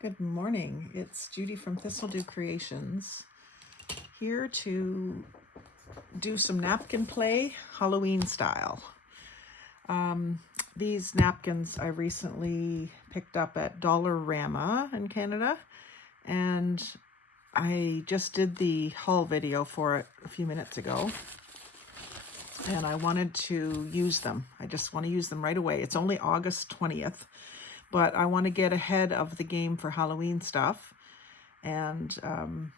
Good morning. It's Judy from Thistledew Creations, here to do some napkin play, Halloween style. These napkins I recently picked up at Dollarama in Canada, and I just did the haul video for it a few minutes ago, and I wanted to use them. I just want to use them right away. It's only August 20th. But I want to get ahead of the game for Halloween stuff. And I'm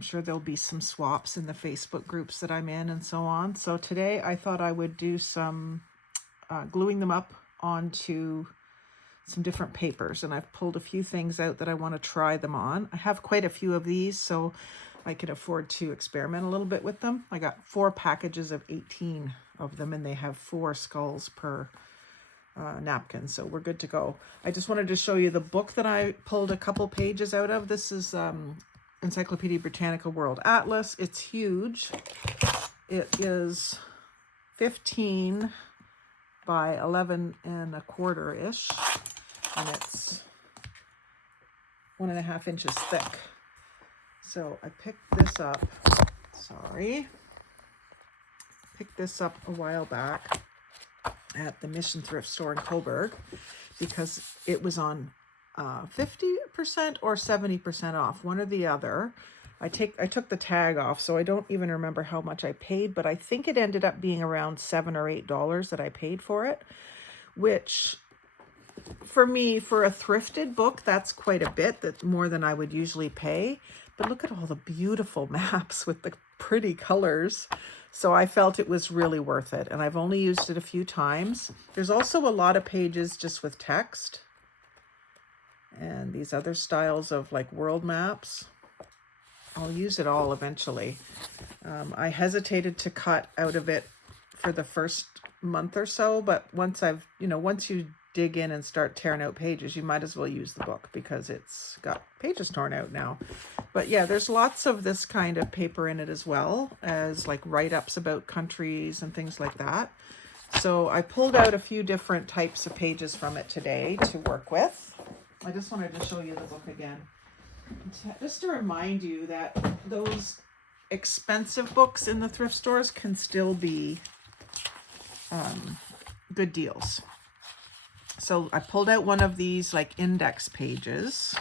sure there'll be some swaps in the Facebook groups that I'm in and so on. So today I thought I would do some gluing them up onto some different papers. And I've pulled a few things out that I want to try them on. I have quite a few of these, so I can afford to experiment a little bit with them. I got 4 packages of 18 of them, and they have 4 skulls per napkin, so we're good to go. I just wanted to show you the book that I pulled a couple pages out of. This is Encyclopedia Britannica World Atlas. It's huge. It is 15 by 11 and a quarter ish, and it's 1.5 inches thick. So I picked this up, picked this up a while back at the Mission Thrift Store in Coburg because it was on 50% or 70% off, one or the other. I took the tag off, so I don't even remember how much I paid, but I think it ended up being around $7 or $8 that I paid for it, which for me, for a thrifted book, that's quite a bit. That's more than I would usually pay. But look at all the beautiful maps with the pretty colors. So I felt it was really worth it. And I've only used it a few times. There's also a lot of pages just with text. And these other styles of like world maps. I'll use it all eventually. I hesitated to cut out of it for the first month or so. But once you dig in and start tearing out pages, you might as well use the book because it's got pages torn out now. But yeah, there's lots of this kind of paper in it as well as like write-ups about countries and things like that. So I pulled out a few different types of pages from it today to work with. I just wanted to show you the book again. Just to remind you that those expensive books in the thrift stores can still be good deals. So I pulled out one of these like index pages,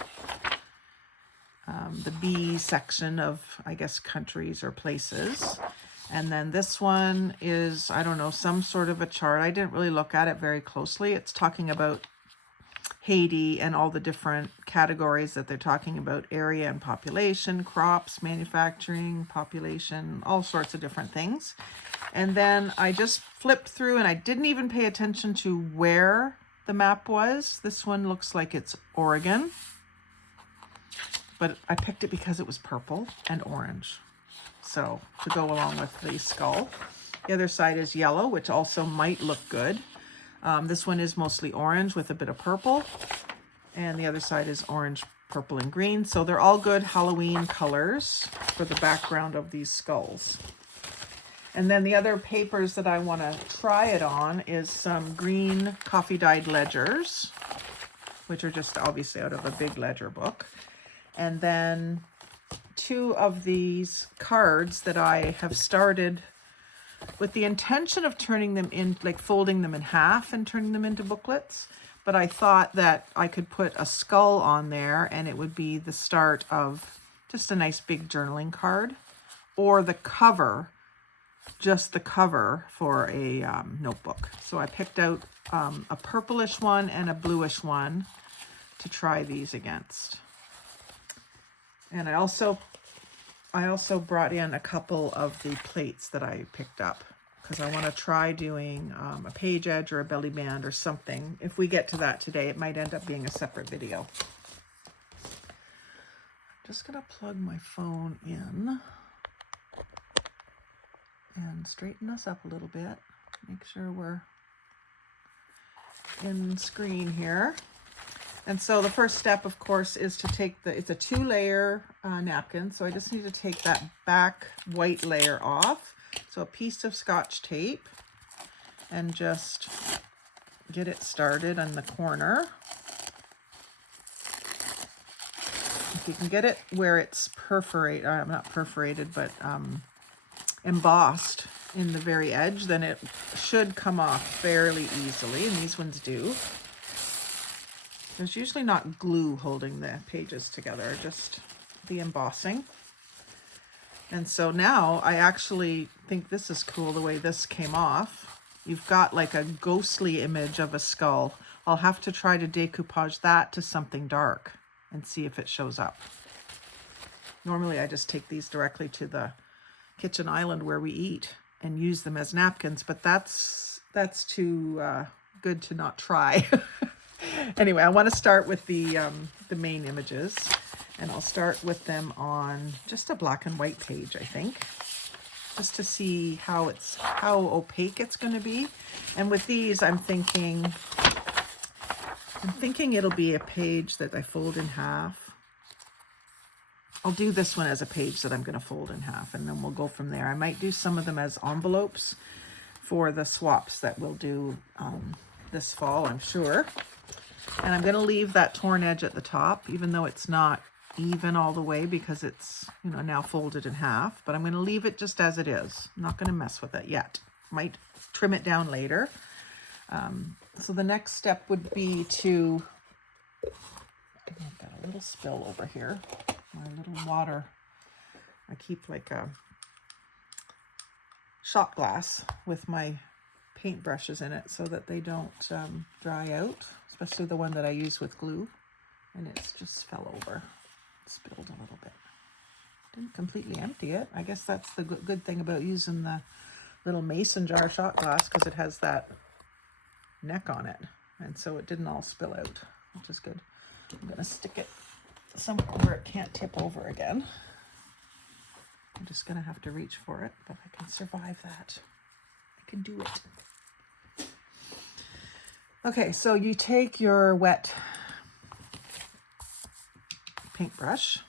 the B section of, I guess, countries or places. And then this one is, I don't know, some sort of a chart. I didn't really look at it very closely. It's talking about Haiti and all the different categories that they're talking about: area and population, crops, manufacturing, population, all sorts of different things. And then I just flipped through and I didn't even pay attention to where the map was. This one looks like it's Oregon, but I picked it because it was purple and orange, so to go along with the skull. The other side is yellow, which also might look good. This one is mostly orange with a bit of purple, and the other side is orange, purple, and green. So they're all good Halloween colors for the background of these skulls. And then the other papers that I want to try it on is some green coffee dyed ledgers, which are just obviously out of a big ledger book. And then 2 of these cards that I have started with the intention of turning them in, like folding them in half and turning them into booklets. But I thought that I could put a skull on there and it would be the start of just a nice big journaling card, or the cover, just the cover for a notebook. So I picked out a purplish one and a bluish one to try these against. And I also brought in a couple of the plates that I picked up because I want to try doing a page edge or a belly band or something. If we get to that today, it might end up being a separate video. I'm just going to plug my phone in and straighten us up a little bit. Make sure we're in screen here. And so the first step, of course, is to take it's a 2-layer napkin. So I just need to take that back white layer off. So a piece of Scotch tape, and just get it started on the corner. If you can get it where it's perforated, not perforated, but embossed in the very edge, then it should come off fairly easily, and these ones do. There's usually not glue holding the pages together, just the embossing. And so now I actually think this is cool the way this came off. You've got like a ghostly image of a skull. I'll have to try to decoupage that to something dark and see if it shows up. Normally I just take these directly to the kitchen island where we eat and use them as napkins, but that's too good to not try. Anyway, I want to start with the main images, and I'll start with them on just a black and white page, I think, just to see how opaque it's going to be. And with these, I'm thinking it'll be a page that I fold in half. I'll do this one as a page that I'm going to fold in half, and then we'll go from there. I might do some of them as envelopes for the swaps that we'll do this fall, I'm sure. And I'm going to leave that torn edge at the top, even though it's not even all the way because it's, you know, now folded in half. But I'm going to leave it just as it is. I'm not going to mess with it yet. Might trim it down later. So the next step would be to, I've got a little spill over here, my little water. I keep like a shot glass with my paintbrushes in it so that they don't dry out, especially the one that I use with glue. And it's just fell over, spilled a little bit. Didn't completely empty it. I guess that's the good thing about using the little mason jar shot glass, because it has that neck on it, and so it didn't all spill out, which is good. I'm going to stick it somewhere where it can't tip over again. I'm just going to have to reach for it, but I can survive that. I can do it. Okay, so you take your wet paintbrush,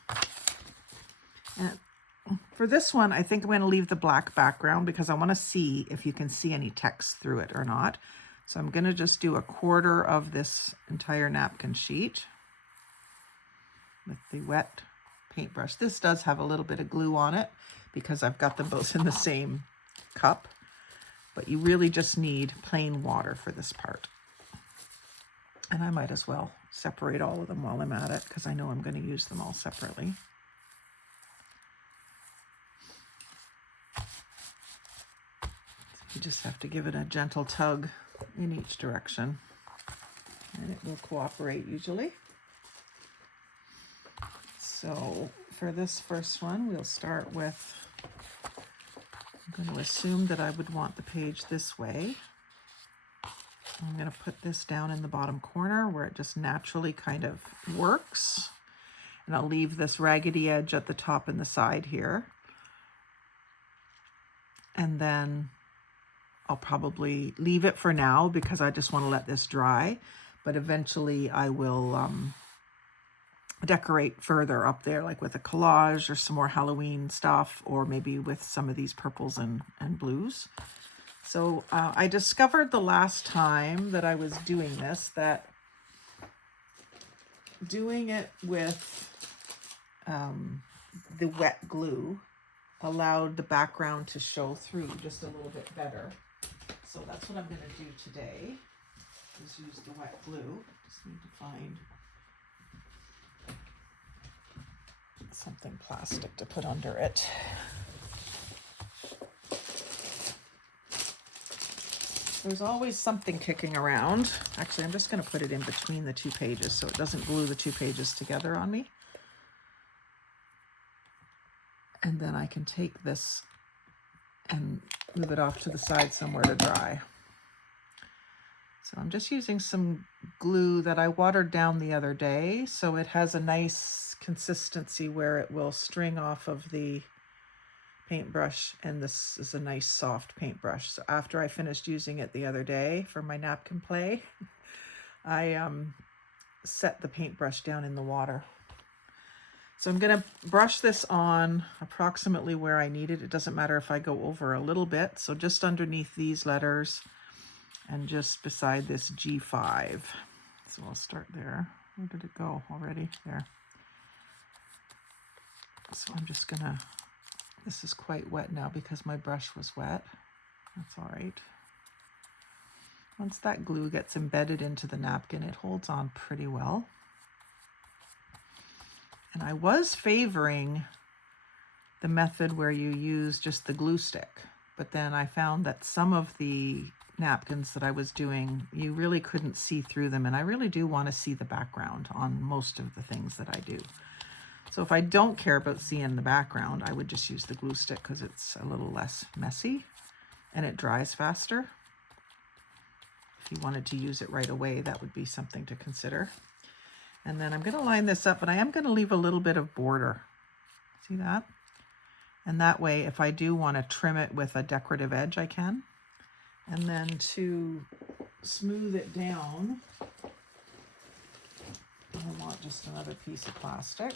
and for this one, I think I'm going to leave the black background because I want to see if you can see any text through it or not. So I'm going to just do 1/4 of this entire napkin sheet with the wet paintbrush. This does have a little bit of glue on it because I've got them both in the same cup, but you really just need plain water for this part. And I might as well separate all of them while I'm at it because I know I'm going to use them all separately. You just have to give it a gentle tug in each direction, and it will cooperate usually. So for this first one, we'll start with, I'm going to assume that I would want the page this way. I'm going to put this down in the bottom corner where it just naturally kind of works. And I'll leave this raggedy edge at the top and the side here. And then I'll probably leave it for now because I just want to let this dry. But eventually I will decorate further up there, like with a collage or some more Halloween stuff, or maybe with some of these purples and blues. So I discovered the last time that I was doing this that doing it with the wet glue allowed the background to show through just a little bit better. So that's what I'm going to do today, is use the wet glue. Just need to find something plastic to put under it. There's always something kicking around. Actually, I'm just going to put it in between the two pages so it doesn't glue the two pages together on me. And then I can take this and move it off to the side somewhere to dry. So I'm just using some glue that I watered down the other day, so it has a nice consistency where it will string off of the paintbrush, and this is a nice soft paintbrush. So after I finished using it the other day for my napkin play, I set the paintbrush down in the water. So I'm going to brush this on approximately where I need it. It doesn't matter if I go over a little bit. So just underneath these letters and just beside this G5. So I'll start there. Where did it go already? There. So I'm just gonna, this is quite wet now because my brush was wet. That's all right. Once that glue gets embedded into the napkin, it holds on pretty well. And I was favoring the method where you use just the glue stick, but then I found that some of the napkins that I was doing, you really couldn't see through them, and I really do want to see the background on most of the things that I do. So if I don't care about seeing the background, I would just use the glue stick because it's a little less messy and it dries faster. If you wanted to use it right away, that would be something to consider. And then I'm going to line this up, but I am going to leave a little bit of border. See that? And that way, if I do want to trim it with a decorative edge, I can. And then to smooth it down, I want just another piece of plastic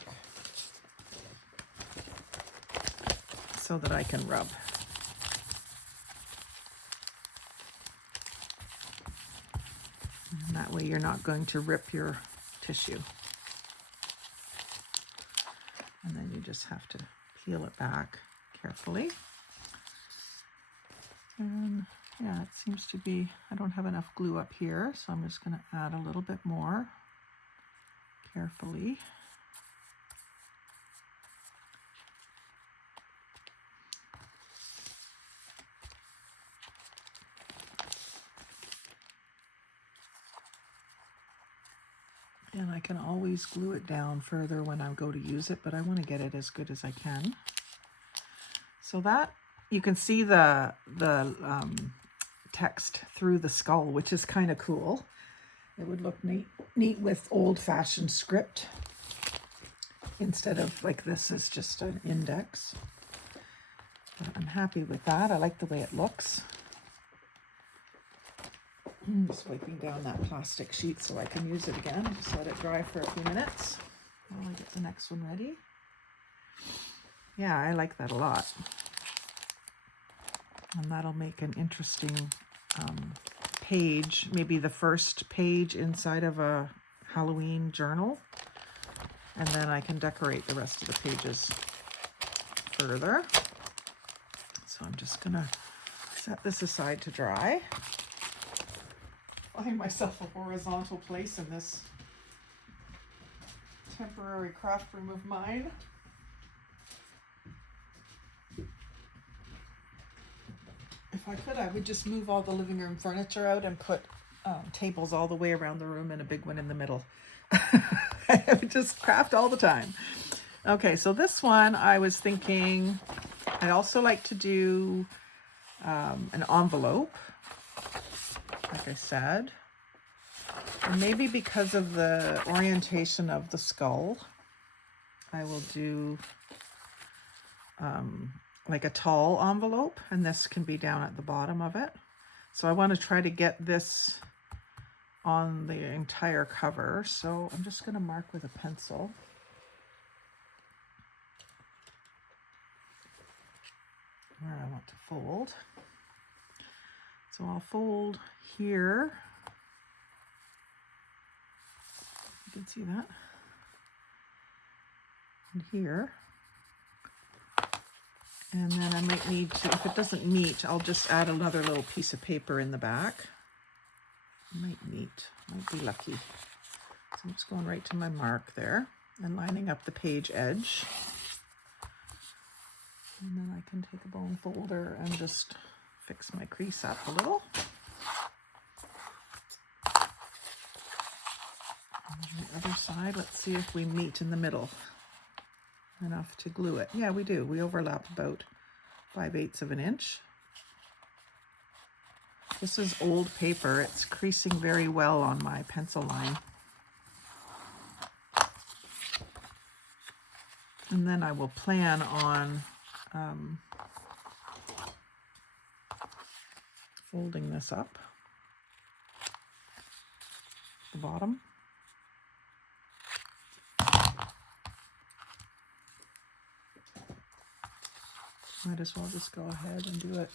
so that I can rub. And that way you're not going to rip your tissue. And then you just have to peel it back carefully. And yeah, it seems to be, I don't have enough glue up here, so I'm just going to add a little bit more carefully. And I can always glue it down further when I go to use it, but I want to get it as good as I can. So that, you can see the text through the skull, which is kind of cool. It would look neat with old-fashioned script instead of like this is just an index. But I'm happy with that. I like the way it looks. I'm just wiping down that plastic sheet so I can use it again. Just let it dry for a few minutes while I get the next one ready. Yeah, I like that a lot. And that'll make an interesting page, maybe the first page inside of a Halloween journal. And then I can decorate the rest of the pages further. So I'm just gonna set this aside to dry. Find myself a horizontal place in this temporary craft room of mine. If I could, I would just move all the living room furniture out and put tables all the way around the room and a big one in the middle. I would just craft all the time. Okay, so this one I was thinking, I also like to do an envelope, like I said. And maybe because of the orientation of the skull, I will do like a tall envelope, and this can be down at the bottom of it. So I want to try to get this on the entire cover. So I'm just going to mark with a pencil. Where I want to fold. So I'll fold here. You can see that. And here. And then I might need to, if it doesn't meet, I'll just add another little piece of paper in the back. Might meet, might be lucky. So I'm just going right to my mark there and lining up the page edge. And then I can take a bone folder and just fix my crease up a little. And on the other side, let's see if we meet in the middle enough to glue it. Yeah, we do. We overlap about 5/8 of an inch. This is old paper. It's creasing very well on my pencil line. And then I will plan on folding this up the bottom. Might as well just go ahead and do it.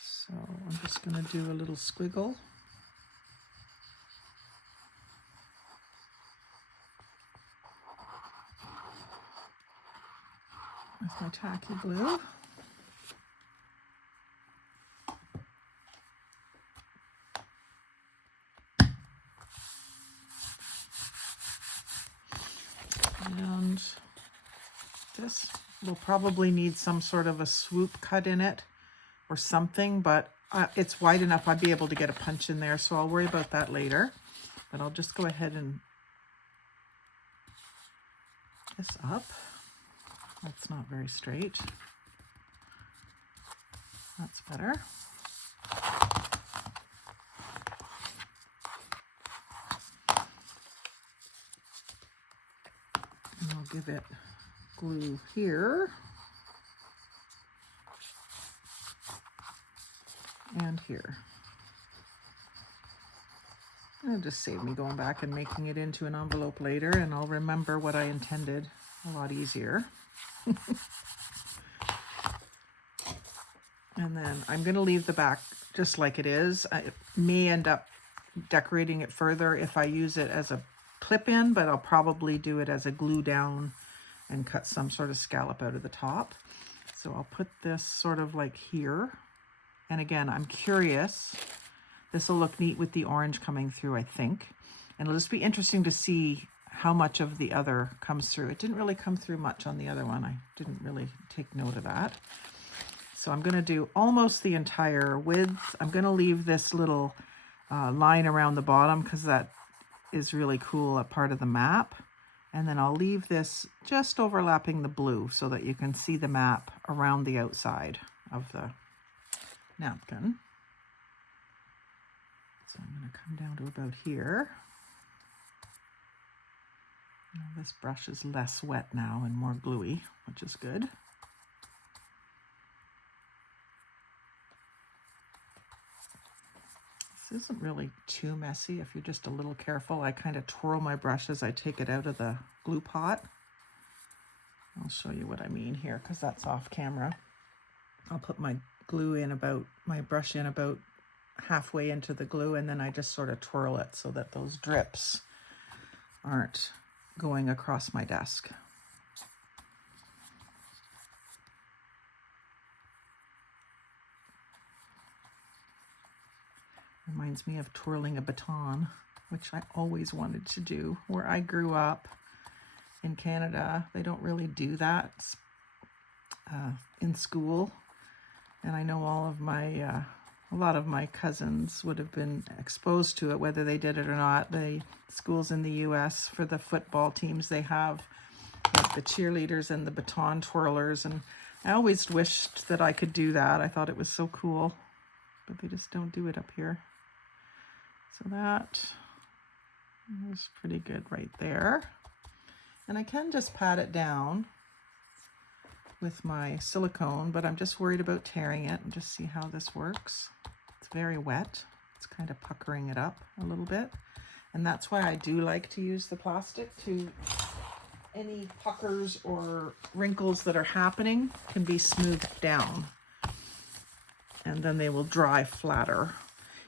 So I'm just going to do a little squiggle. And then I can take a With my tacky glue. And this will probably need some sort of a swoop cut in it or something, but it's wide enough I'd be able to get a punch in there, so I'll worry about that later. But I'll just go ahead and this up. That's not very straight. That's better. And I'll give it glue here and here. It'll just save me going back and making it into an envelope later, and I'll remember what I intended a lot easier. And then I'm going to leave the back just like it is. I may end up decorating it further if I use it as a clip-in, but I'll probably do it as a glue down and cut some sort of scallop out of the top. So I'll put this sort of like here. And again, I'm curious. This will look neat with the orange coming through, I think. And it'll just be interesting to see how much of the other comes through. It didn't really come through much on the other one. I didn't really take note of that. So I'm going to do almost the entire width. I'm going to leave this little line around the bottom because that is really cool, a part of the map. And then I'll leave this just overlapping the blue so that you can see the map around the outside of the napkin. So I'm going to come down to about here. Now this brush is less wet now and more gluey, which is good. This isn't really too messy if you're just a little careful. I kind of twirl my brush as I take it out of the glue pot. I'll show you what I mean here because that's off camera. I'll put my brush in about halfway into the glue, and then I just sort of twirl it so that those drips aren't going across my desk. Reminds me of twirling a baton, which I always wanted to do. Where I grew up in Canada, they don't really do that in school. And I know a lot of my cousins would have been exposed to it, whether they did it or not. The schools in the US, for the football teams, they have like the cheerleaders and the baton twirlers. And I always wished that I could do that. I thought it was so cool, but they just don't do it up here. So that is pretty good right there. And I can just pat it down with my silicone, but I'm just worried about tearing it and just see how this works. It's very wet. It's kind of puckering it up a little bit. And that's why I do like to use the plastic to any puckers or wrinkles that are happening can be smoothed down. And then they will dry flatter.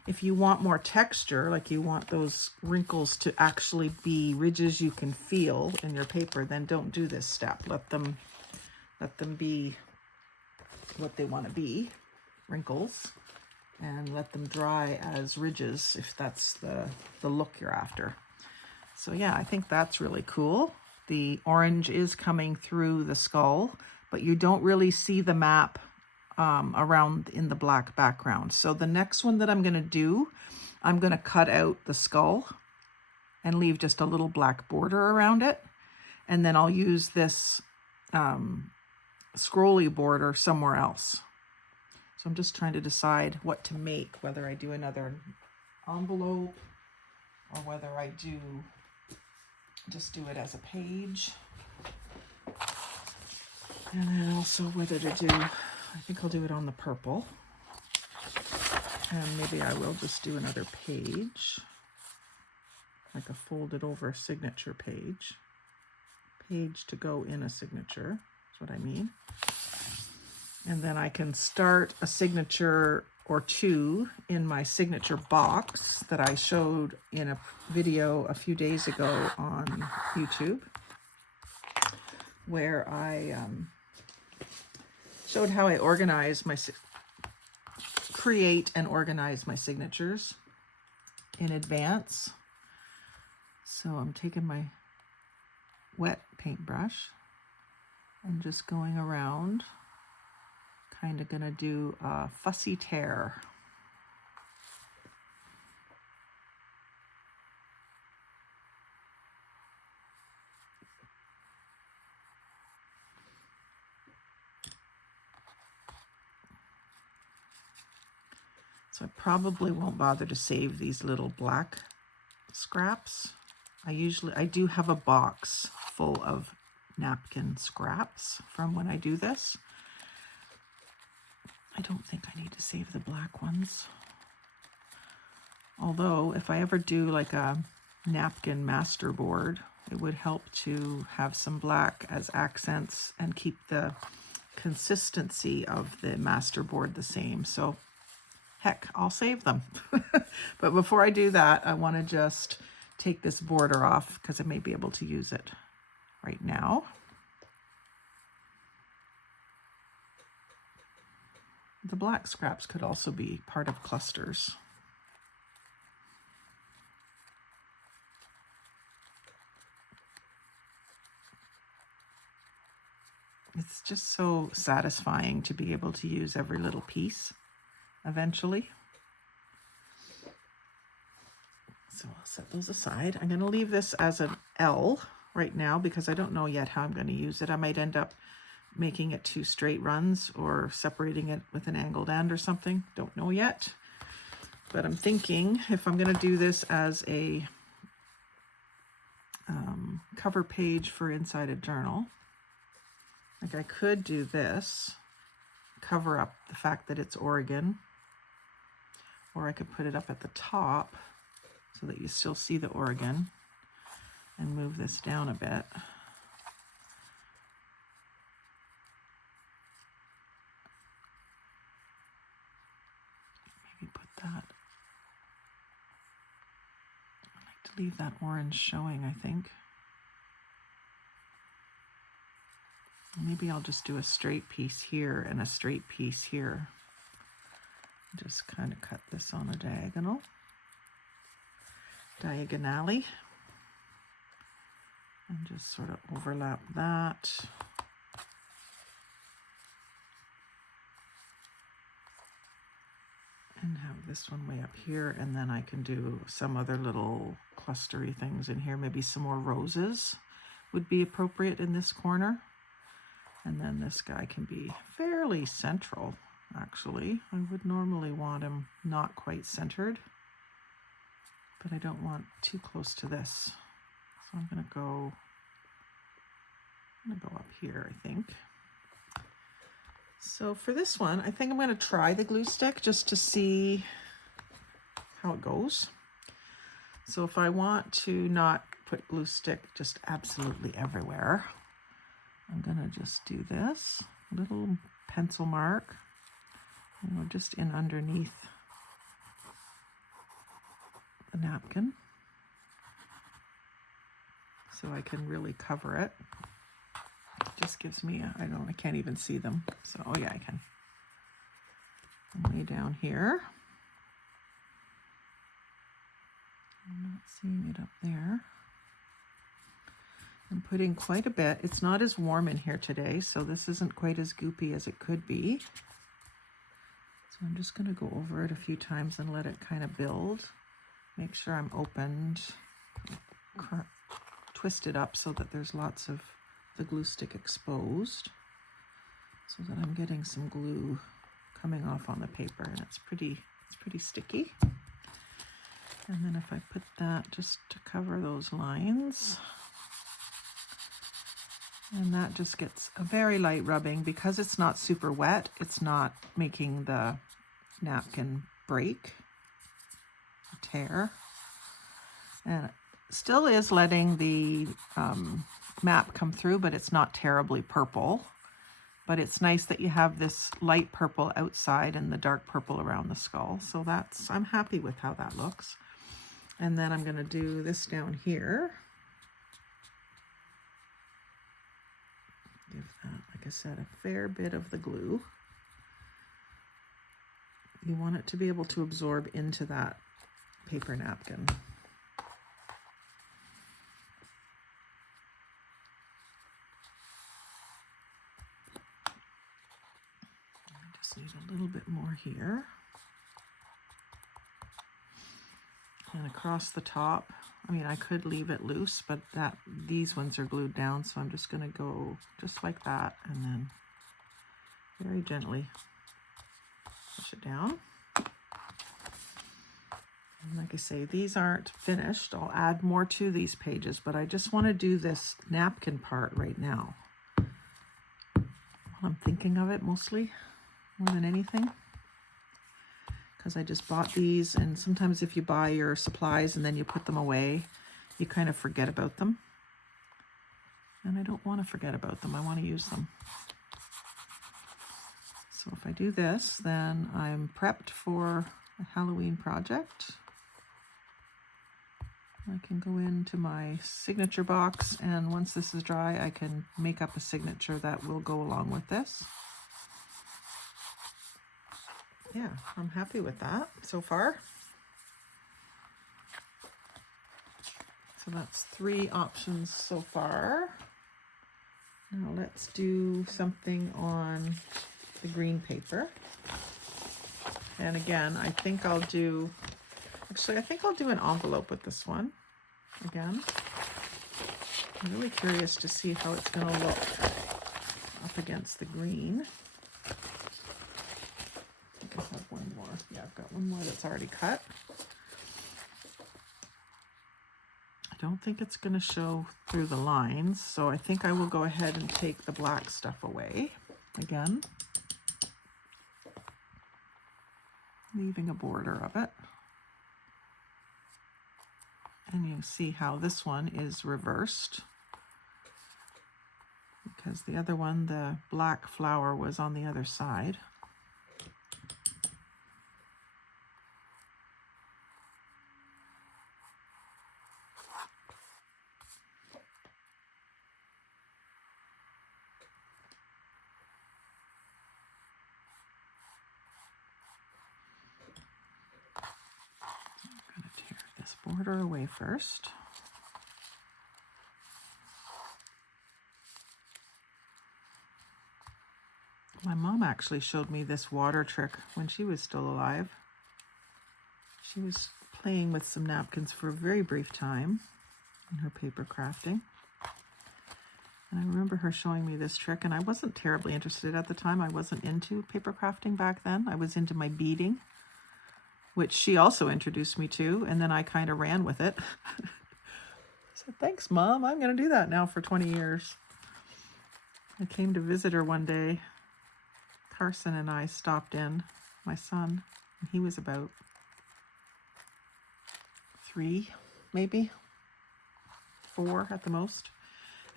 If you want more texture, like you want those wrinkles to actually be ridges you can feel in your paper, then don't do this step. Let them be what they want to be, wrinkles, and let them dry as ridges if that's the look you're after. So yeah, I think that's really cool. The orange is coming through the skull, but you don't really see the map around in the black background. So the next one that I'm going to do, I'm going to cut out the skull and leave just a little black border around it. And then I'll use this scrolly border somewhere else. So I'm just trying to decide what to make, whether I do another envelope or whether I just do it as a page. And then also whether to do, I think I'll do it on the purple. And maybe I will just do another page, like a folded over signature page. Page to go in a signature, is what I mean. And then I can start a signature or two in my signature box that I showed in a video a few days ago on YouTube, where I showed how I organize my, create and organize my signatures in advance. So I'm taking my wet paintbrush and just going around, kind of gonna do a fussy tear. So I probably won't bother to save these little black scraps. I do have a box full of napkin scraps from when I do this. I don't think I need to save the black ones. Although if I ever do like a napkin masterboard, it would help to have some black as accents and keep the consistency of the masterboard the same. So heck, I'll save them. But before I do that, I want to just take this border off because I may be able to use it right now. The black scraps could also be part of clusters. It's just so satisfying to be able to use every little piece eventually. So I'll set those aside. I'm going to leave this as an L right now because I don't know yet how I'm going to use it. I might end up making it 2 straight runs or separating it with an angled end or something. Don't know yet. But I'm thinking if I'm going to do this as a cover page for inside a journal, like I could do this, cover up the fact that it's Oregon, or I could put it up at the top so that you still see the Oregon and move this down a bit. Maybe put that, I like to leave that orange showing, I think. Maybe I'll just do a straight piece here and a straight piece here. Just kind of cut this on a diagonally, and just sort of overlap that. And have this one way up here, and then I can do some other little clustery things in here. Maybe some more roses would be appropriate in this corner. And then this guy can be fairly central, actually. I would normally want him not quite centered, but I don't want too close to this. So I'm gonna go up here, I think. So for this one, I think I'm gonna try the glue stick just to see how it goes. So if I want to not put glue stick just absolutely everywhere, I'm gonna just do this little pencil mark, just in underneath the napkin, so I can really cover it. It just gives me I can't even see them. So, oh yeah, I can. And way down here. I'm not seeing it up there. I'm putting quite a bit. It's not as warm in here today, so this isn't quite as goopy as it could be. So I'm just going to go over it a few times and let it kind of build. Make sure I'm opened, twist it up so that there's lots of the glue stick exposed, so that I'm getting some glue coming off on the paper, and it's pretty sticky. And then if I put that just to cover those lines, and that just gets a very light rubbing. Because it's not super wet, it's not making the napkin break, tear. And it still is letting the map come through, but it's not terribly purple. But it's nice that you have this light purple outside and the dark purple around the skull. So I'm happy with how that looks. And then I'm gonna do this down here. Give that like I said, a fair bit of the glue. You want it to be able to absorb into that paper napkin. I just need a little bit more here. And across the top, I mean, I could leave it loose, but these ones are glued down, so I'm just going to go just like that, and then very gently push it down. And like I say, these aren't finished. I'll add more to these pages, but I just want to do this napkin part right now. I'm thinking of it mostly, more than anything. Because I just bought these, and sometimes if you buy your supplies and then you put them away, you kind of forget about them. And I don't want to forget about them. I want to use them. So if I do this, then I'm prepped for a Halloween project. I can go into my signature box, and once this is dry, I can make up a signature that will go along with this. Yeah, I'm happy with that so far. So that's 3 options so far. Now let's do something on the green paper. And again, I think I'll do an envelope with this one again. I'm really curious to see how it's going to look up against the green. I have one more. Yeah, I've got one more that's already cut. I don't think it's going to show through the lines, so I think I will go ahead and take the black stuff away again, leaving a border of it. And you see how this one is reversed, because the other one, the black flower, was on the other side. Border away first. My mom actually showed me this water trick when she was still alive. She was playing with some napkins for a very brief time in her paper crafting. And I remember her showing me this trick, and I wasn't terribly interested at the time. I wasn't into paper crafting back then. I was into my beading, which she also introduced me to, and then I kind of ran with it. I said, thanks, Mom. I'm going to do that now for 20 years. I came to visit her one day. Carson and I stopped in, my son. He was about 3, maybe 4 at the most.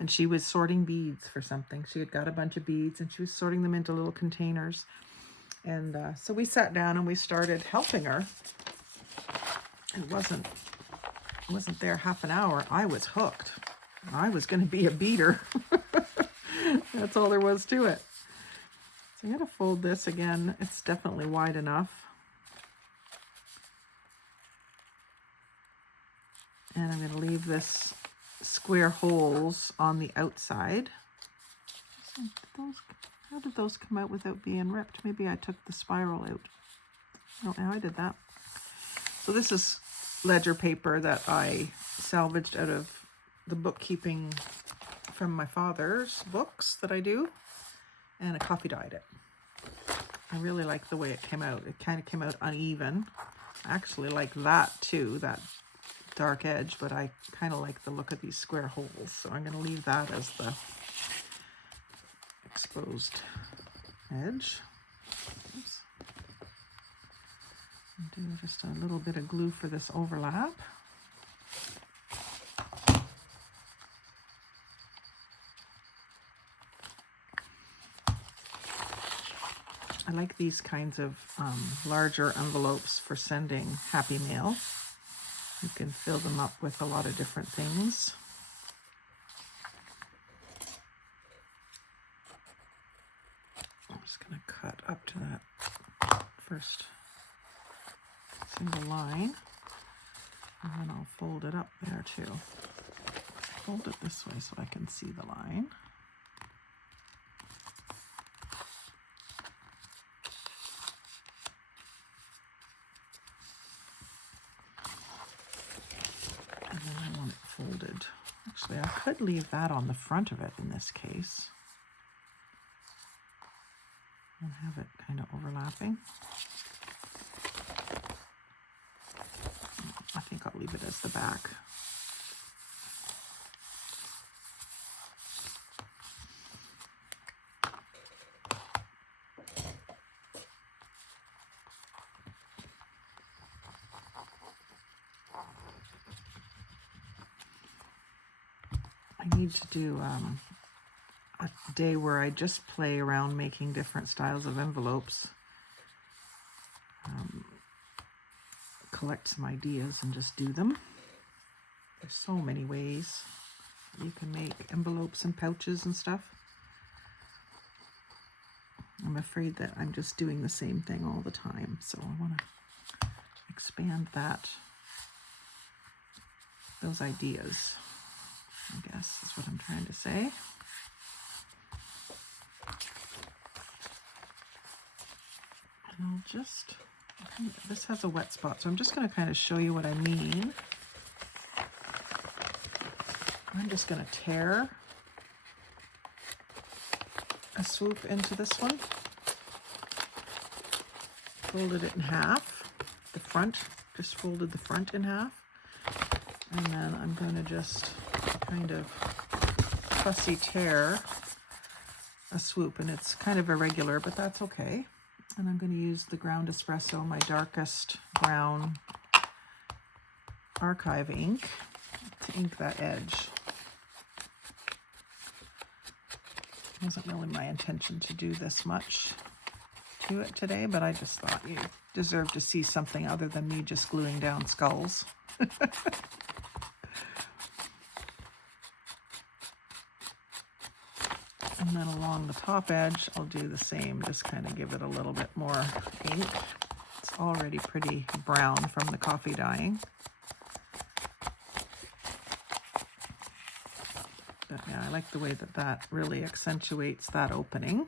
And she was sorting beads for something. She had got a bunch of beads, and she was sorting them into little containers. And so we sat down and we started helping her. It wasn't there half an hour. I was hooked. I was going to be a beater. That's all there was to it. So I'm going to fold this again. It's definitely wide enough. And I'm going to leave this square holes on the outside. How did those come out without being ripped? Maybe I took the spiral out. Oh, now I did that. So this is ledger paper that I salvaged out of the bookkeeping from my father's books that I do, and I coffee dyed it. I really like the way it came out. It kind of came out uneven. I actually like that too, that dark edge, but I kind of like the look of these square holes. So I'm going to leave that as the exposed edge. Oops. And do just a little bit of glue for this overlap. I like these kinds of larger envelopes for sending happy mail. You can fill them up with a lot of different things. up to that first single line, and then I'll fold it up there too. Fold it this way so I can see the line. And then I want it folded. Actually, I could leave that on the front of it in this case and have it kind of overlapping. I think I'll leave it as the back. I need to do a day where I just play around making different styles of envelopes, collect some ideas and just do them. There's so many ways you can make envelopes and pouches and stuff. I'm afraid that I'm just doing the same thing all the time, so I want to expand those ideas, I guess is what I'm trying to say. And I'll just, this has a wet spot, so I'm just going to kind of show you what I mean. I'm just going to tear a swoop into this one, folded it in half, the front, just folded the front in half, and then I'm going to just kind of fussy tear a swoop, and it's kind of irregular, but that's okay. And I'm going to use the ground espresso, my darkest brown archive ink, to ink that edge. It wasn't really my intention to do this much to it today, but I just thought you deserve to see something other than me just gluing down skulls. And then along the top edge, I'll do the same, just kind of give it a little bit more ink. It's already pretty brown from the coffee dyeing. But yeah, I like the way that that really accentuates that opening.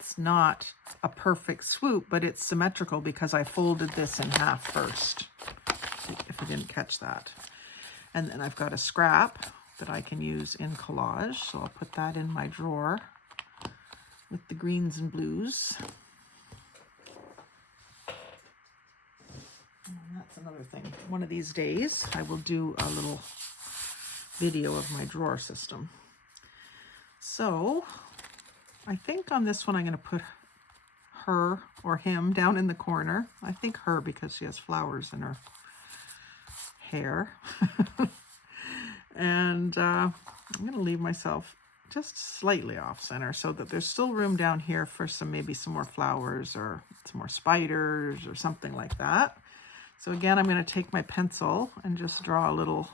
It's not a perfect swoop, but it's symmetrical because I folded this in half first, if you didn't catch that. And then I've got a scrap that I can use in collage, so I'll put that in my drawer with the greens and blues. And that's another thing. One of these days I will do a little video of my drawer system. So I think on this one I'm going to put her or him down in the corner. I think her because she has flowers in her hair. And I'm going to leave myself just slightly off center so that there's still room down here for maybe some more flowers or some more spiders or something like that. So again, I'm going to take my pencil and just draw little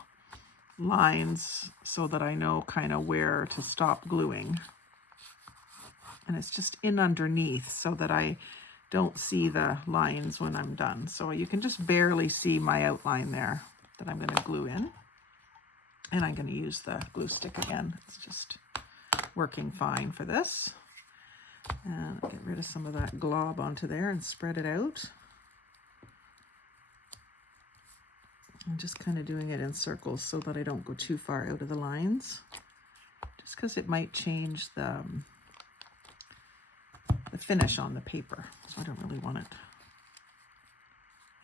lines so that I know kind of where to stop gluing. And it's just in underneath so that I don't see the lines when I'm done. So you can just barely see my outline there that I'm going to glue in. And I'm going to use the glue stick again. It's just working fine for this. And get rid of some of that glob onto there and spread it out. I'm just kind of doing it in circles so that I don't go too far out of the lines. Just because it might change the finish on the paper. So I don't really want it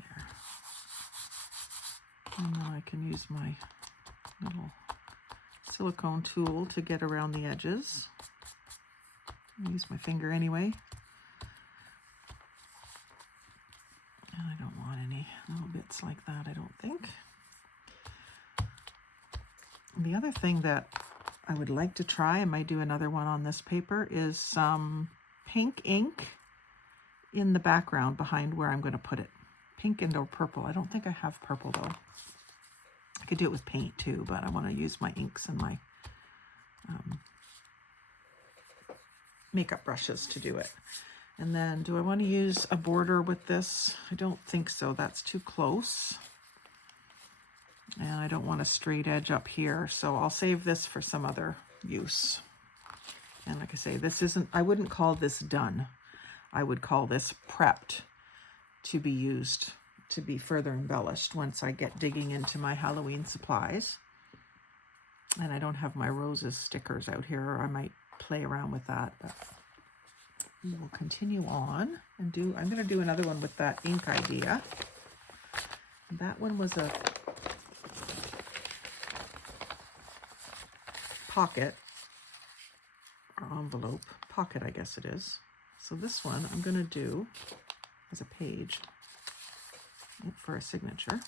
there. And then I can use my little silicone tool to get around the edges. I use my finger anyway. And I don't want any little bits like that, I don't think. The other thing that I would like to try, I might do another one on this paper, is some pink ink in the background behind where I'm going to put it. Pink and or purple. I don't think I have purple though. I could do it with paint too, but I want to use my inks and my makeup brushes to do it. And then do I want to use a border with this? I don't think so. That's too close. And I don't want a straight edge up here. So I'll save this for some other use. And like I say, this isn't, I wouldn't call this done. I would call this prepped to be used, to be further embellished once I get digging into my Halloween supplies. And I don't have my roses stickers out here, or I might play around with that, but we will continue on and I'm going to do another one with that ink idea. That one was a pocket, or envelope, pocket I guess it is. So this one I'm going to do as a page for a signature.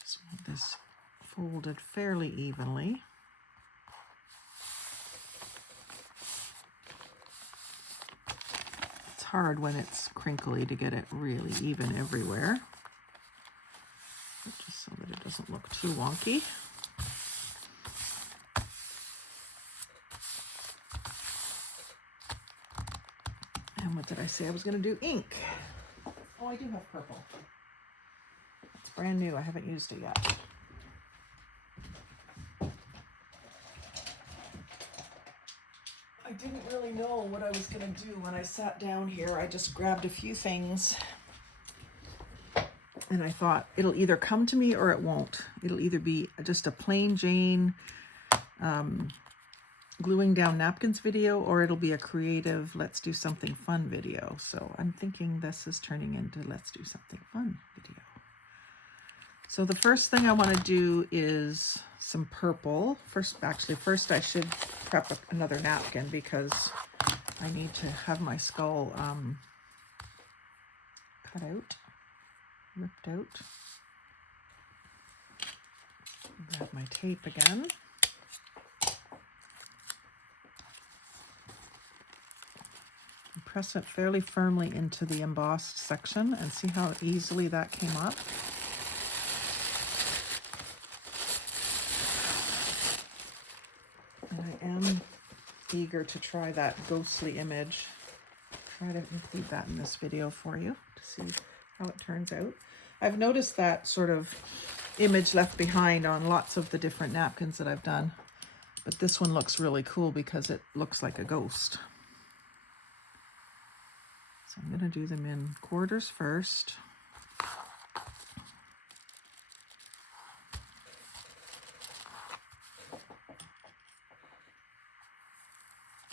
Just want this folded fairly evenly. It's hard when it's crinkly to get it really even everywhere, just so that it doesn't look too wonky. And what did I say I was going to do? Ink. Oh, I do have purple. It's brand new. I haven't used it yet. I didn't really know what I was going to do when I sat down here. I just grabbed a few things and I thought it'll either come to me or it won't. It'll either be just a plain Jane gluing down napkins video, or it'll be a creative let's do something fun video. So I'm thinking this is turning into let's do something fun video. So the first thing I want to do is some purple. First I should prep another napkin because I need to have my skull cut out, ripped out. Grab my tape again. Press it fairly firmly into the embossed section and see how easily that came up. And I am eager to try that ghostly image. Try to include that in this video for you to see how it turns out. I've noticed that sort of image left behind on lots of the different napkins that I've done, but this one looks really cool because it looks like a ghost. So I'm going to do them in quarters first.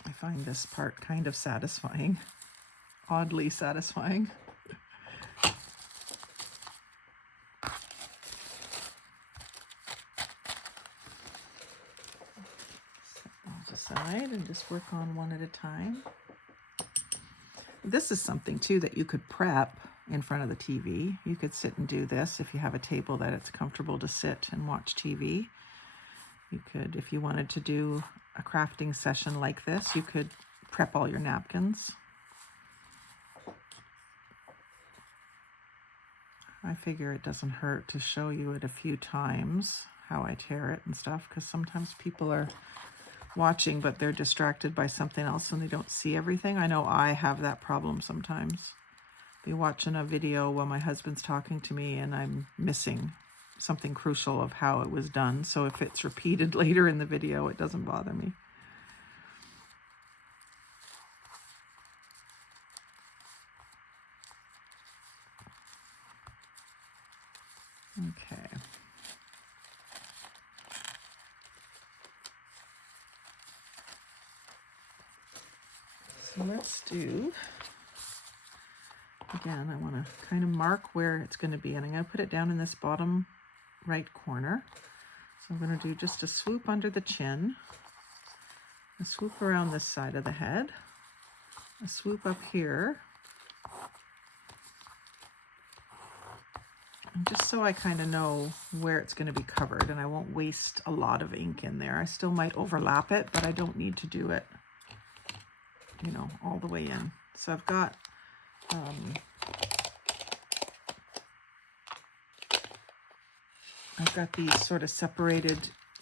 I find this part kind of satisfying, oddly satisfying. Set those aside and just work on one at a time. This is something too that you could prep in front of the TV. You could sit and do this if you have a table that it's comfortable to sit and watch TV. You could, if you wanted to do a crafting session like this, you could prep all your napkins. I figure it doesn't hurt to show you it a few times, how I tear it and stuff, because sometimes people are watching but they're distracted by something else and they don't see everything. I know I have that problem sometimes. Be watching a video while my husband's talking to me and I'm missing something crucial of how it was done. So if it's repeated later in the video, it doesn't bother me. Okay. So let's do, again, I want to kind of mark where it's going to be, and I'm going to put it down in this bottom right corner. So I'm going to do just a swoop under the chin, a swoop around this side of the head, a swoop up here, and just so I kind of know where it's going to be covered and I won't waste a lot of ink in there. I still might overlap it, but I don't need to do it, you know, all the way in. So I've got these sort of separated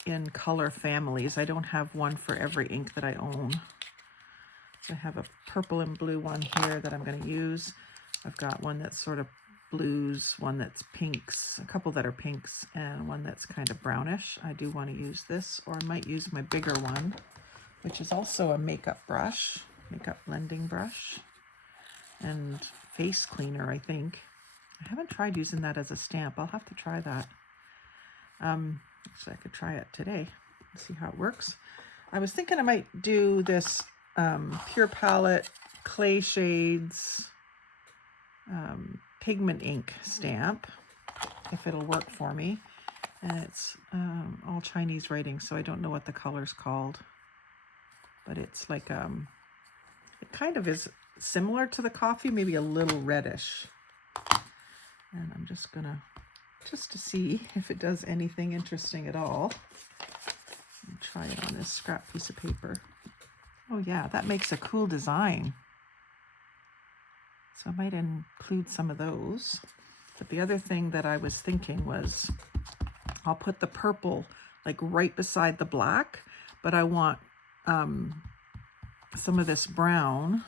in color families. I don't have one for every ink that I own. So I have a purple and blue one here that I'm going to use. I've got one that's sort of blues, one that's pinks, a couple that are pinks, and one that's kind of brownish. I do want to use this, or I might use my bigger one, which is also a makeup brush, makeup blending brush, and face cleaner, I think. I haven't tried using that as a stamp. I'll have to try that. Actually, I could try it today and see how it works. I was thinking I might do this Pure Palette Clay Shades pigment ink stamp, if it'll work for me. And it's all Chinese writing, so I don't know what the color's called. But it's like, it kind of is similar to the coffee, maybe a little reddish. And I'm just gonna, just to see if it does anything interesting at all, I'll try it on this scrap piece of paper. Oh yeah, that makes a cool design. So I might include some of those. But the other thing that I was thinking was, I'll put the purple like right beside the black, but I want some of this brown.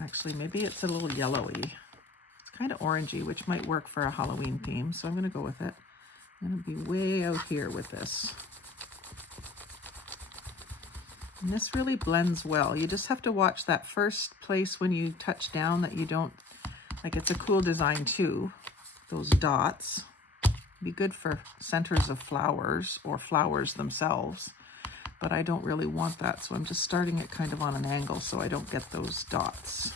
Actually, maybe it's a little yellowy. It's kind of orangey, which might work for a Halloween theme. So I'm going to go with it. I'm going to be way out here with this. And this really blends well. You just have to watch that first place when you touch down that you don't, like, it's a cool design too. Those dots. Be good for centers of flowers or flowers themselves. But I don't really want that, so I'm just starting it kind of on an angle so I don't get those dots.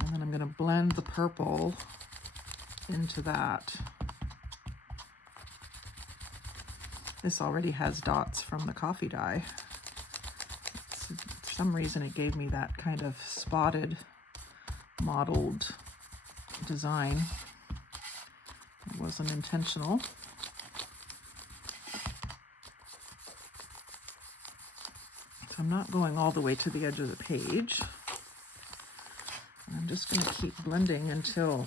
And then I'm going to blend the purple into that. This already has dots from the coffee dye. For some reason it gave me that kind of spotted, mottled design. It wasn't intentional. So I'm not going all the way to the edge of the page. I'm just going to keep blending until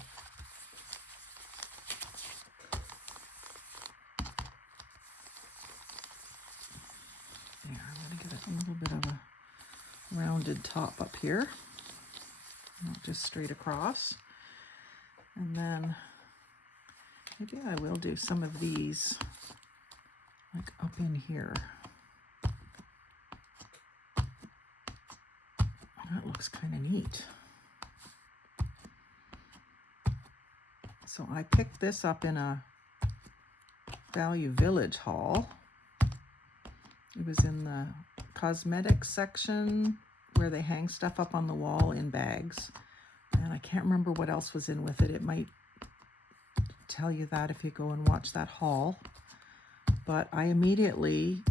there. I'm going to get a little bit of a rounded top up here, not just straight across. And then maybe I will do some of these like up in here. That looks kind of neat. So I picked this up in a Value Village haul. It was in the cosmetics section where they hang stuff up on the wall in bags. And I can't remember what else was in with it. It might tell you that if you go and watch that haul. But I immediately,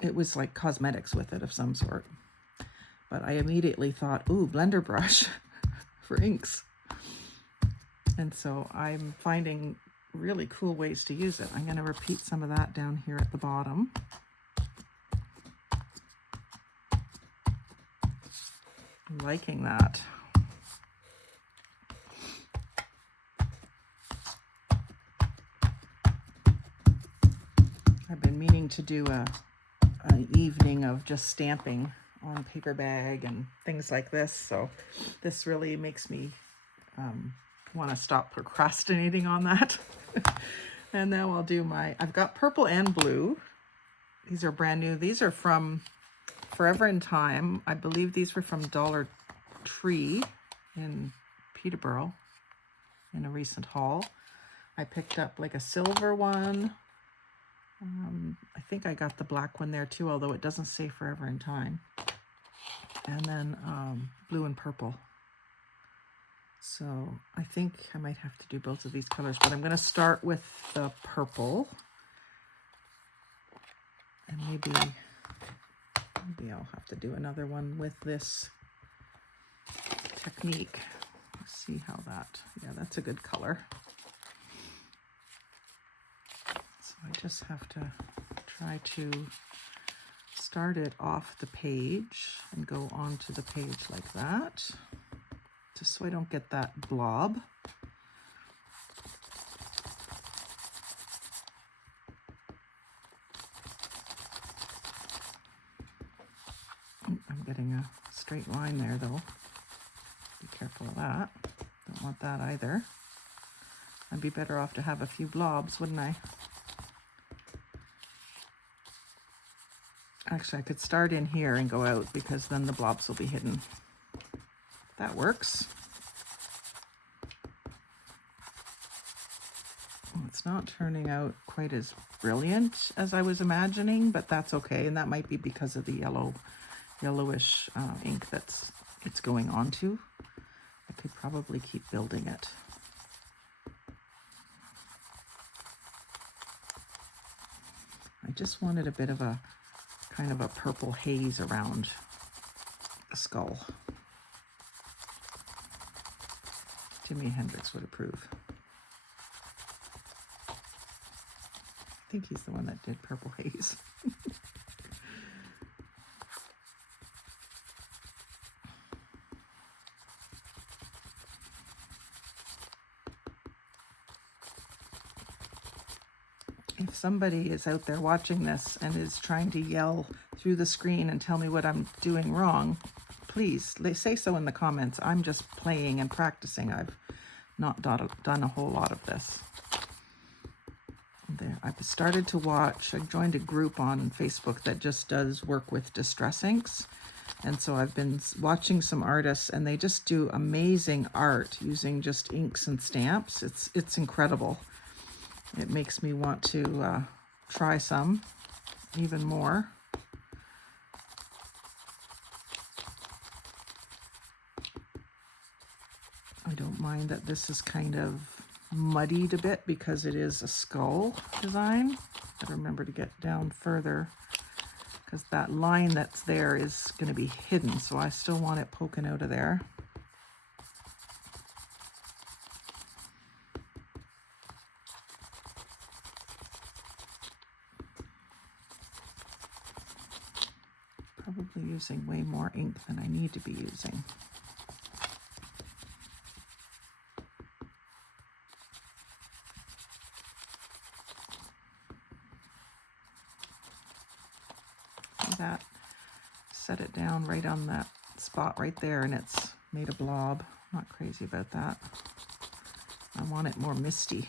it was like cosmetics with it of some sort. But I immediately thought, ooh, blender brush for inks. And so I'm finding really cool ways to use it. I'm going to repeat some of that down here at the bottom. I'm liking that. I've been meaning to do an evening of just stamping on paper bag and things like this. So this really makes me want to stop procrastinating on that. And now I'll do I've got purple and blue. These are brand new. These are from Forever in Time. I believe these were from Dollar Tree in Peterborough in a recent haul. I picked up like a silver one. I think I got the black one there too, although it doesn't say Forever in Time. And then blue and purple. So I think I might have to do both of these colors, but I'm going to start with the purple. And maybe I'll have to do another one with this technique. Let's see how that, yeah, that's a good color. So I just have to try to start it off the page and go onto the page like that, just so I don't get that blob. I'm getting a straight line there though. Be careful of that. Don't want that either. I'd be better off to have a few blobs, wouldn't I? Actually, I could start in here and go out because then the blobs will be hidden. That works. Well, it's not turning out quite as brilliant as I was imagining, but that's okay. And that might be because of the yellowish ink it's going onto. I could probably keep building it. I just wanted a bit of a kind of a purple haze around the skull. Jimi Hendrix would approve. I think he's the one that did Purple Haze. If somebody is out there watching this and is trying to yell through the screen and tell me what I'm doing wrong, please say so in the comments. I'm just playing and practicing. I've not done a whole lot of this. There, I've started to watch, I joined a group on Facebook that just does work with distress inks. And so I've been watching some artists and they just do amazing art using just inks and stamps. It's incredible. It makes me want to try some even more. I don't mind that this is kind of muddied a bit because it is a skull design. Gotta remember to get down further because that line that's there is going to be hidden, so I still want it poking out of there. Probably using way more ink than I need to be using. See that? Set it down right on that spot right there and it's made a blob. I'm not crazy about that. I want it more misty.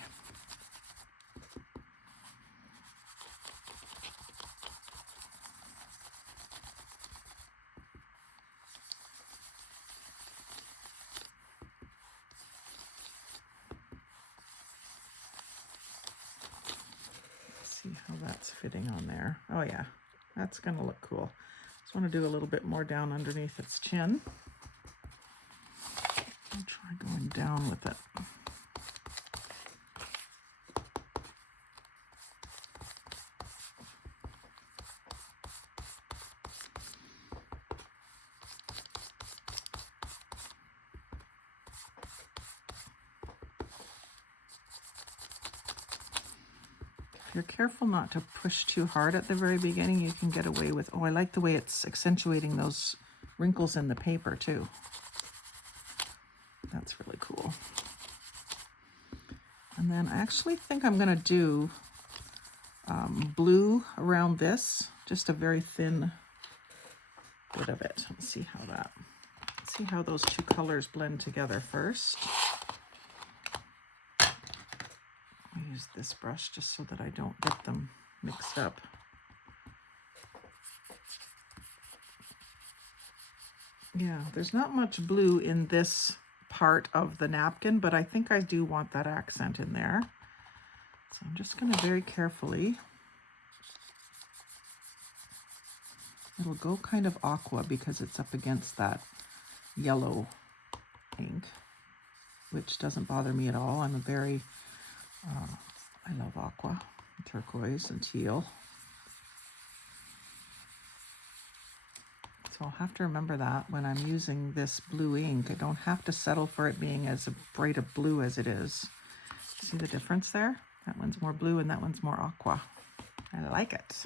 See how that's fitting on there. Oh yeah, that's gonna look cool. Just want to do a little bit more down underneath its chin. I'll try going down with it. If you're careful not to push too hard at the very beginning, you can get away with, oh, I like the way it's accentuating those wrinkles in the paper too. That's really cool. And then I actually think I'm gonna do blue around this, just a very thin bit of it. Let's see how those two colors blend together first. I'll use this brush just so that I don't get them mixed up. Yeah, there's not much blue in this part of the napkin, but I think I do want that accent in there. So I'm just going to very carefully, it'll go kind of aqua because it's up against that yellow ink, which doesn't bother me at all. I'm a very, I love aqua, turquoise and teal. So I'll have to remember that when I'm using this blue ink. I don't have to settle for it being as bright a blue as it is. See the difference there? That one's more blue and that one's more aqua. I like it.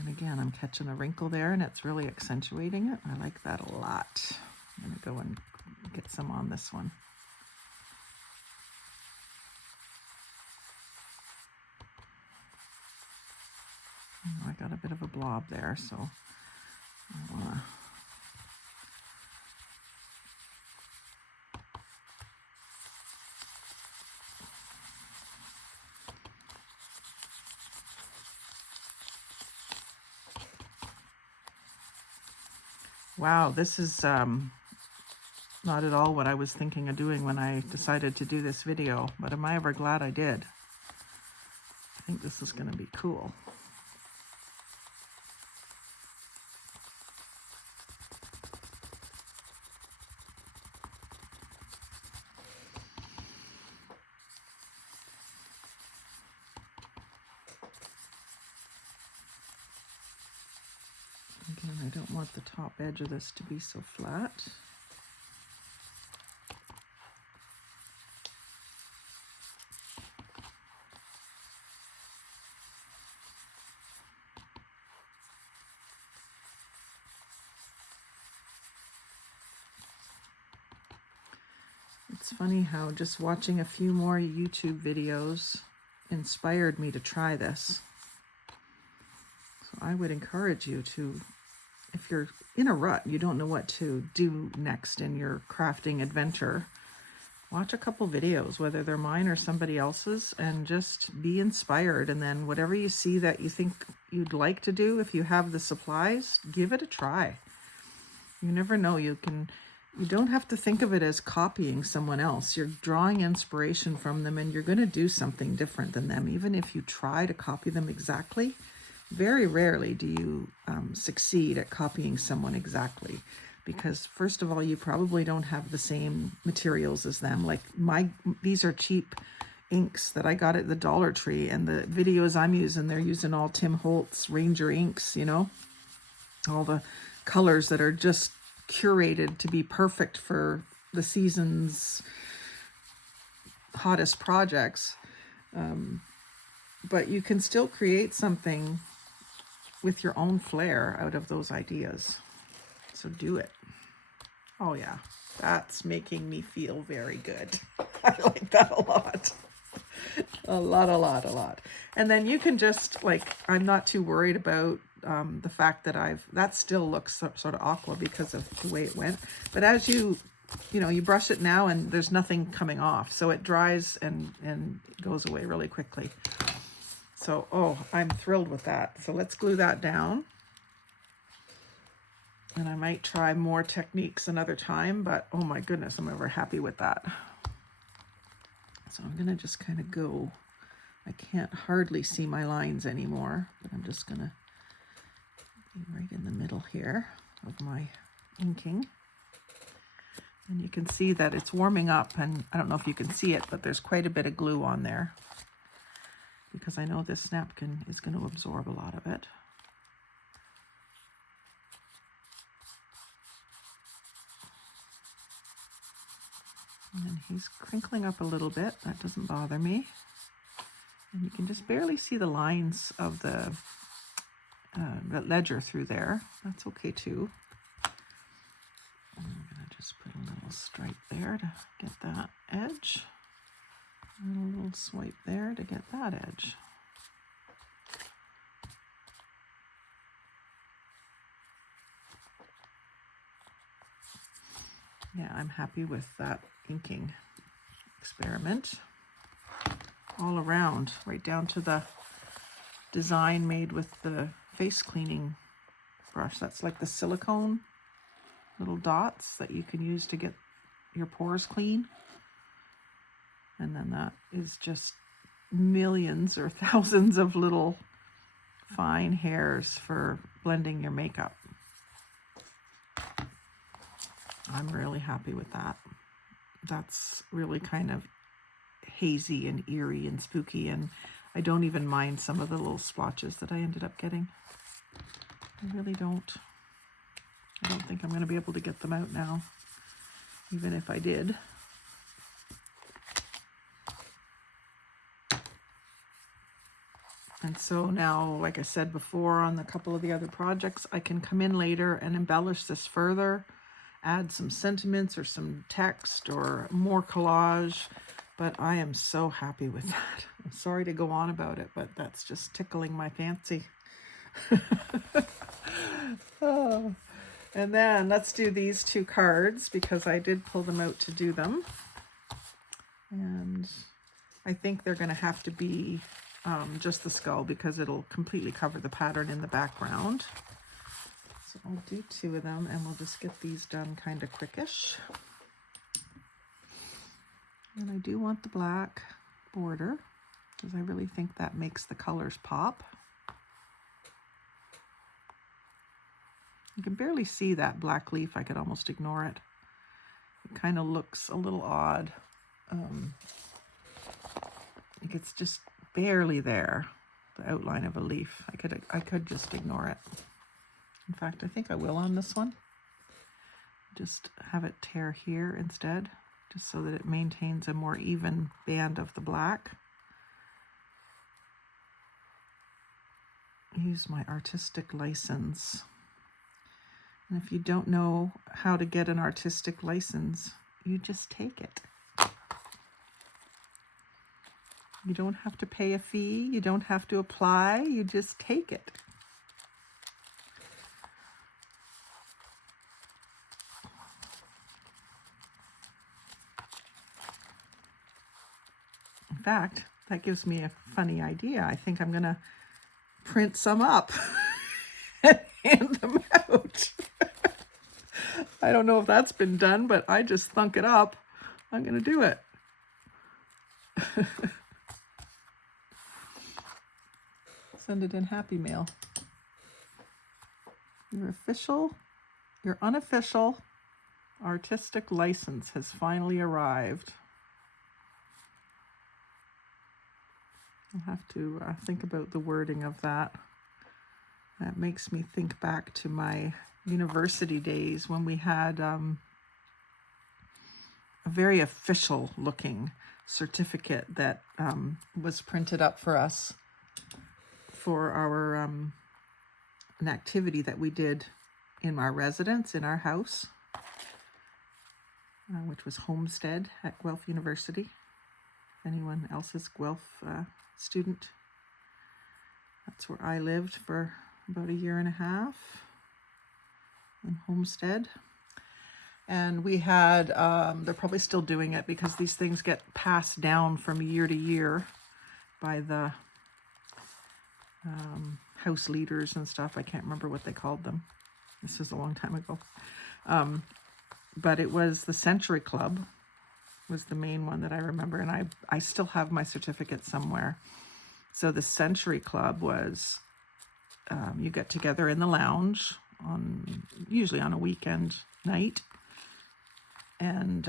And again, I'm catching a wrinkle there and it's really accentuating it. I like that a lot. I'm going to go and get some on this one. I got a bit of a blob there, so I want to wow, this is not at all what I was thinking of doing when I decided to do this video, but am I ever glad I did. I think this is going to be cool. Again, I don't want the top edge of this to be so flat. It's funny how just watching a few more YouTube videos inspired me to try this. So I would encourage you to, if you're in a rut, you don't know what to do next in your crafting adventure, watch a couple videos, whether they're mine or somebody else's, and just be inspired. And then whatever you see that you think you'd like to do, if you have the supplies, give it a try. You never know. You don't have to think of it as copying someone else. You're drawing inspiration from them and you're going to do something different than them. Even if you try to copy them exactly, very rarely do you succeed at copying someone exactly. Because first of all, you probably don't have the same materials as them. Like these are cheap inks that I got at the Dollar Tree, and the videos I'm using, they're using all Tim Holtz Ranger inks, you know, all the colors that are just curated to be perfect for the season's hottest projects. But you can still create something with your own flair out of those ideas. So do it. Oh yeah, that's making me feel very good. I like that a lot. A lot. And then you can just, like, I'm not too worried about the fact that that still looks sort of aqua because of the way it went. But as you brush it now and there's nothing coming off. So it dries and goes away really quickly. So, oh, I'm thrilled with that. So let's glue that down. And I might try more techniques another time, but oh my goodness, I'm ever happy with that. So I'm going to just kind of go, I can't hardly see my lines anymore, but I'm just going to be right in the middle here of my inking. And you can see that it's warming up, and I don't know if you can see it, but there's quite a bit of glue on there because I know this napkin is going to absorb a lot of it. And he's crinkling up a little bit. That doesn't bother me. And you can just barely see the lines of the ledger through there. That's okay too. And I'm going to just put a little stripe there to get that edge. And a little swipe there to get that edge. Yeah, I'm happy with that inking experiment all around, right down to the design made with the face cleaning brush. That's like the silicone little dots that you can use to get your pores clean. And then that is just millions or thousands of little fine hairs for blending your makeup. I'm really happy with that. That's really kind of hazy and eerie and spooky, and I don't even mind some of the little splotches that I ended up getting. I really don't. I don't think I'm going to be able to get them out now, even if I did. And so now, like I said before on a couple of the other projects, I can come in later and embellish this further, add some sentiments or some text or more collage. But I am so happy with that. I'm sorry to go on about it, but that's just tickling my fancy. Oh. And then let's do these two cards because I did pull them out to do them. And I think they're going to have to be just the skull because it'll completely cover the pattern in the background. So I'll do two of them and we'll just get these done kind of quickish. And I do want the black border because I really think that makes the colors pop. You can barely see that black leaf. I could almost ignore it. It kind of looks a little odd. Like it's just barely there, the outline of a leaf. I could just ignore it. In fact, I think I will on this one. Just have it tear here instead, just so that it maintains a more even band of the black. Use my artistic license. And if you don't know how to get an artistic license, you just take it. You don't have to pay a fee. You don't have to apply. You just take it. In fact, that gives me a funny idea. I think I'm going to print some up and hand them out. I don't know if that's been done, but I just thunk it up. I'm going to do it. Send it in Happy Mail. Your unofficial artistic license has finally arrived. I'll have to think about the wording of that. That makes me think back to my university days when we had a very official looking certificate that was printed up for us for our an activity that we did in our residence, in our house, which was Homestead at Guelph University. If anyone else is Guelph student, that's where I lived for about a year and a half in Homestead. And we had, they're probably still doing it because these things get passed down from year to year by the house leaders and stuff. I can't remember what they called them. This was a long time ago. But it was the Century Club was the main one that I remember. And I still have my certificate somewhere. So the Century Club was, you get together in the lounge usually on a weekend night. And,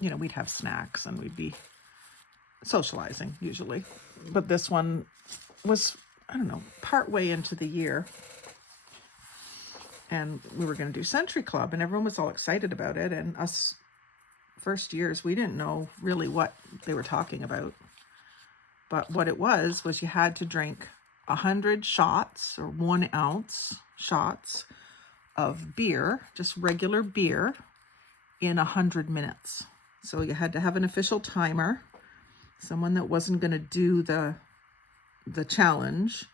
we'd have snacks and we'd be socializing usually. But this one was, I don't know, part way into the year. And we were going to do Century Club and everyone was all excited about it. And us first years, we didn't know really what they were talking about. But what it was you had to drink 100 shots or 1 ounce shots of beer, just regular beer, in 100 minutes. So you had to have an official timer, someone that wasn't going to do the challenge,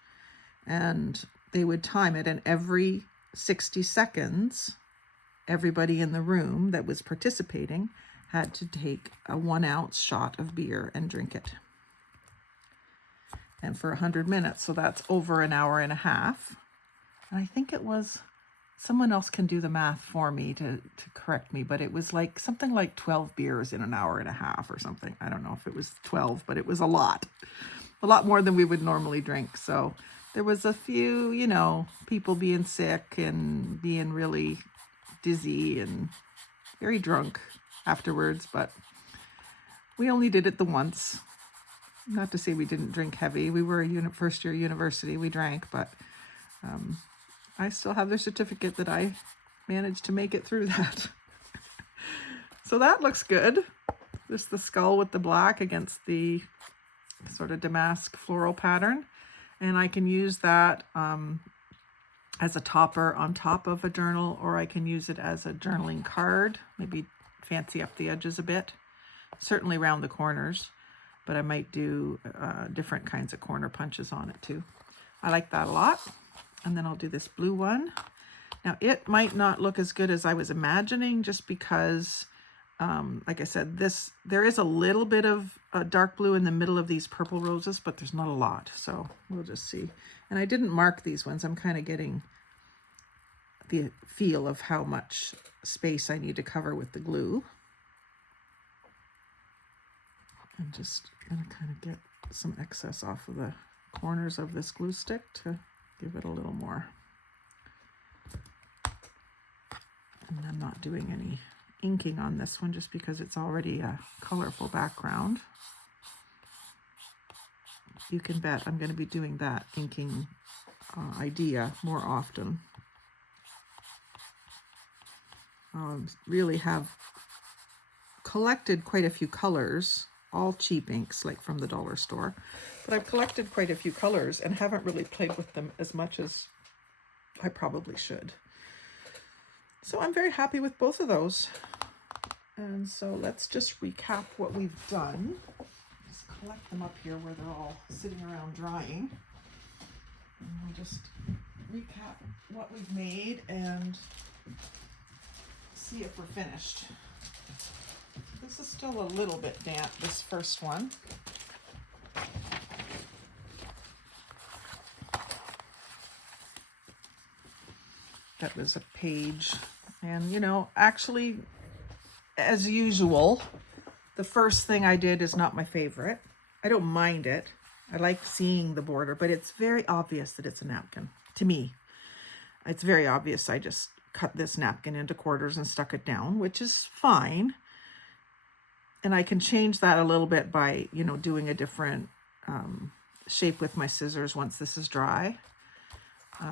and they would time it, and every 60 seconds, everybody in the room that was participating had to take a 1 ounce shot of beer and drink it. And for 100 minutes, so that's over an hour and a half. And I think it was, someone else can do the math for me to correct me, but it was like something like 12 beers in an hour and a half or something. I don't know if it was 12, but it was a lot more than we would normally drink. So there was a few, people being sick and being really dizzy and very drunk afterwards, but we only did it the once. Not to say we didn't drink heavy. We were a first year university. We drank, but I still have their certificate that I managed to make it through that. So that looks good. Just the skull with the black against the sort of damask floral pattern. And I can use that as a topper on top of a journal, or I can use it as a journaling card, maybe fancy up the edges a bit, certainly around the corners, but I might do different kinds of corner punches on it too. I like that a lot. And then I'll do this blue one. Now it might not look as good as I was imagining, just because like I said, there is a little bit of dark blue in the middle of these purple roses, but there's not a lot, so we'll just see. And I didn't mark these ones. I'm kind of getting the feel of how much space I need to cover with the glue. I'm just going to kind of get some excess off of the corners of this glue stick to give it a little more. And I'm not doing any inking on this one just because it's already a colorful background. You can bet I'm going to be doing that inking idea more often. Really have collected quite a few colors, all cheap inks like from the dollar store, but I've collected quite a few colors and haven't really played with them as much as I probably should. So I'm very happy with both of those. And so let's just recap what we've done. Just collect them up here where they're all sitting around drying. And we'll just recap what we've made and see if we're finished. This is still a little bit damp, this first one. That was a page. And you know, actually, as usual, the first thing I did is not my favorite. I don't mind it. I like seeing the border, but it's very obvious that it's a napkin. To me, it's very obvious. I just cut this napkin into quarters and stuck it down, which is fine. And I can change that a little bit by, you know, doing a different shape with my scissors once this is dry.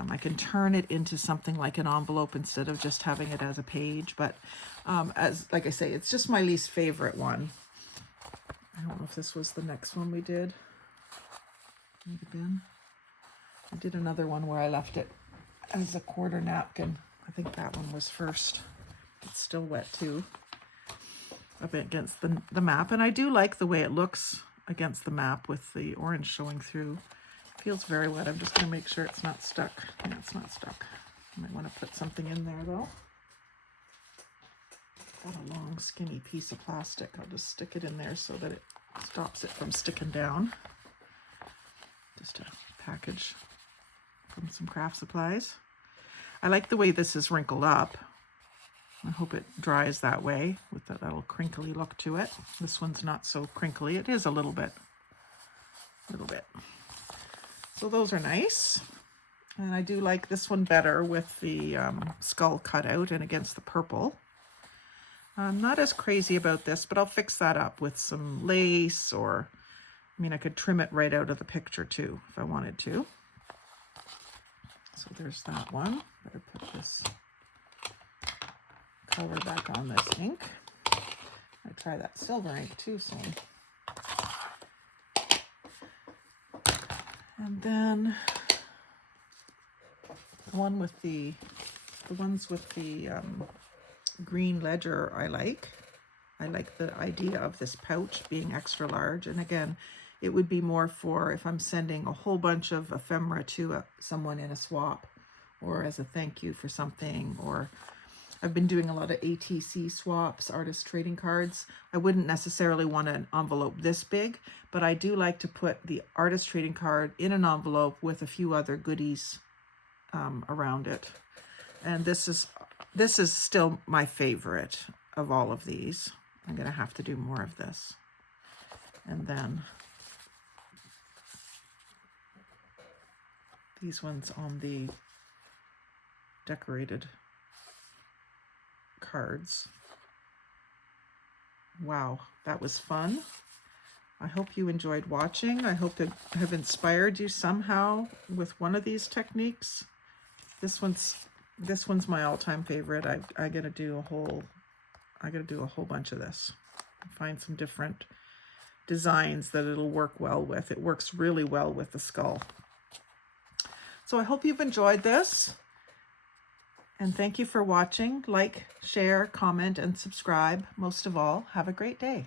I can turn it into something like an envelope instead of just having it as a page. But like I say, it's just my least favorite one. I don't know if this was the next one we did. Again, I did another one where I left it as a quarter napkin. I think that one was first. It's still wet too, up against the map. And I do like the way it looks against the map with the orange showing through. Feels very wet. I'm just going to make sure it's not stuck. Yeah, it's not stuck. I might want to put something in there though. Got a long skinny piece of plastic. I'll just stick it in there so that it stops it from sticking down. Just a package from some craft supplies. I like the way this is wrinkled up. I hope it dries that way with that little crinkly look to it. This one's not so crinkly. It is a little bit. So those are nice. And I do like this one better with the skull cut out and against the purple. I'm not as crazy about this, but I'll fix that up with some lace, or, I mean, I could trim it right out of the picture too if I wanted to. So there's that one. Better put this color back on this ink. I try that silver ink too soon. And then the ones with the green ledger I like. I like the idea of this pouch being extra large. And again, it would be more for if I'm sending a whole bunch of ephemera to someone in a swap, or as a thank you for something, or I've been doing a lot of ATC swaps, artist trading cards. I wouldn't necessarily want an envelope this big, but I do like to put the artist trading card in an envelope with a few other goodies around it. And this is still my favorite of all of these. I'm going to have to do more of this. And then these ones on the decorated cards. Wow, that was fun. I hope you enjoyed watching. I hope to have inspired you somehow with one of these techniques. This one's my all-time favorite. I gotta do a whole bunch of this. Find some different designs that it'll work well with. It works really well with the skull. So I hope you've enjoyed this. And thank you for watching. Like, share, comment, and subscribe. Most of all, have a great day.